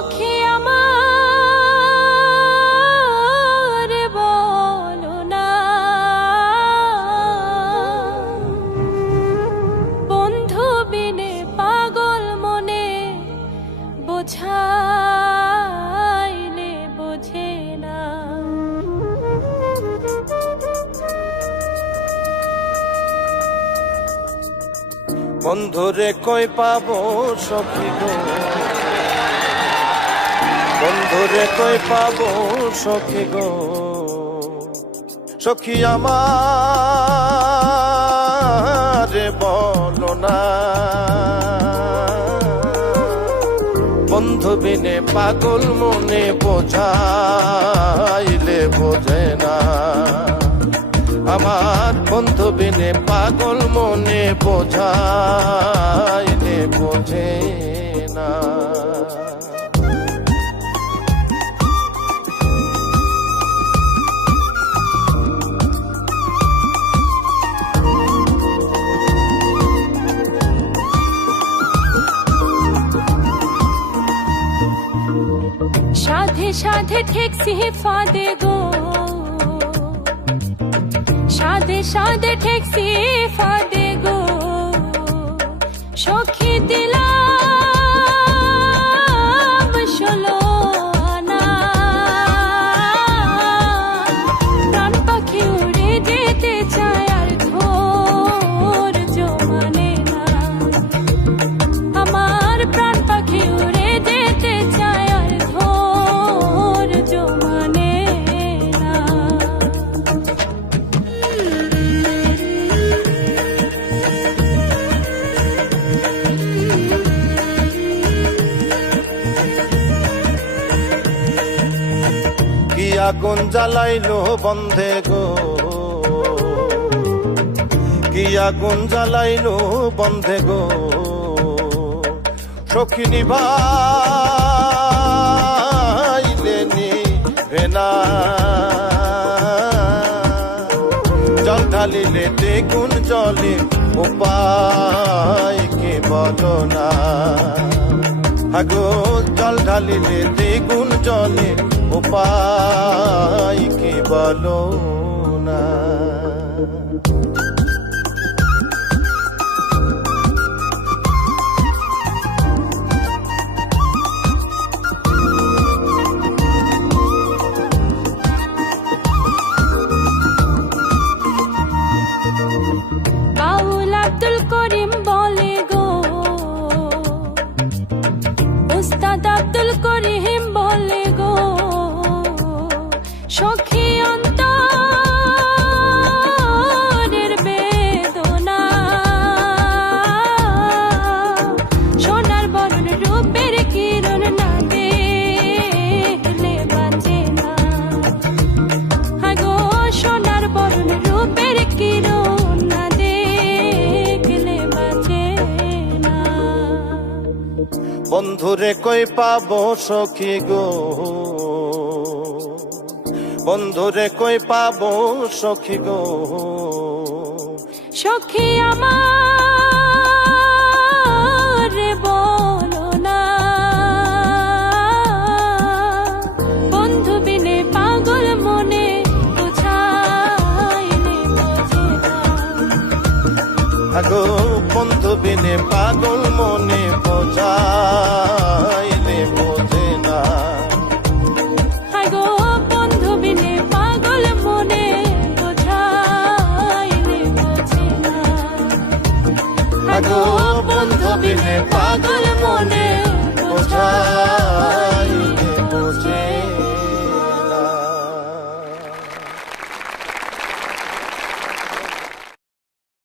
সখী আমার বলো না, বন্ধু বিনে পাগল মনে বোঝাইলে বোঝে না। বন্ধুরে কই পাবো সখী গো, বন্ধুরে কই পাবো সখী গো, সখী আমার বলো না, বন্ধু বিনে পাগল মনে বোঝাইলে বোঝে না। আমার বন্ধু বিনে পাগল মনে বোঝাইলে বোঝে না। সাধে সাধে ঠেকছি ফাঁদে গো, সাধে সাধে ঠেকছি ফাঁদে গো, সখী দিলাম 16 আনা। প্রাণ পাখি উড়ে যেতে চায় আর ধৈর্য মানে না। আমার প্রাণ পাখি উড়ে যেতে চায় আর ধৈর্য মানে না। কি আগুন জ্বালাইলো বন্ধে গো, কি আগুন জ্বালাইলো বন্ধে গো, সখী নিভাইলে নিভে না। জল ঢালিলে দ্বিগুণ জলে উপায় কি বলো না। আগো জল ঢালিলে দ্বিগুণ জলে উপায় কি বলো না। বাউল আব্দুল করিম বলে গো, উস্তাদ আব্দুল করিম বলে গো, সখী অন্তরের বেদনা। সোনার বরণ রূপের কিরণ না দেখলে বাঁচে না। আগো সোনার বরণ রূপের কিরণ না দেখলে বাঁচে না। বন্ধুরে কই পাবো সখী গো, বন্ধুরে কই পাবো সখী গো, সখী আমার বলো না, বন্ধু বিনে পাগল মনে বোঝাইলে বোঝে না। আগো বন্ধু বিনে পাগল মনে বোঝাইলে বোঝে না। আগো বন্ধু বিনে পাগল মনে বোঝাইলে বোঝে না। আগো বন্ধু বিনে পাগল মনে বোঝাইলে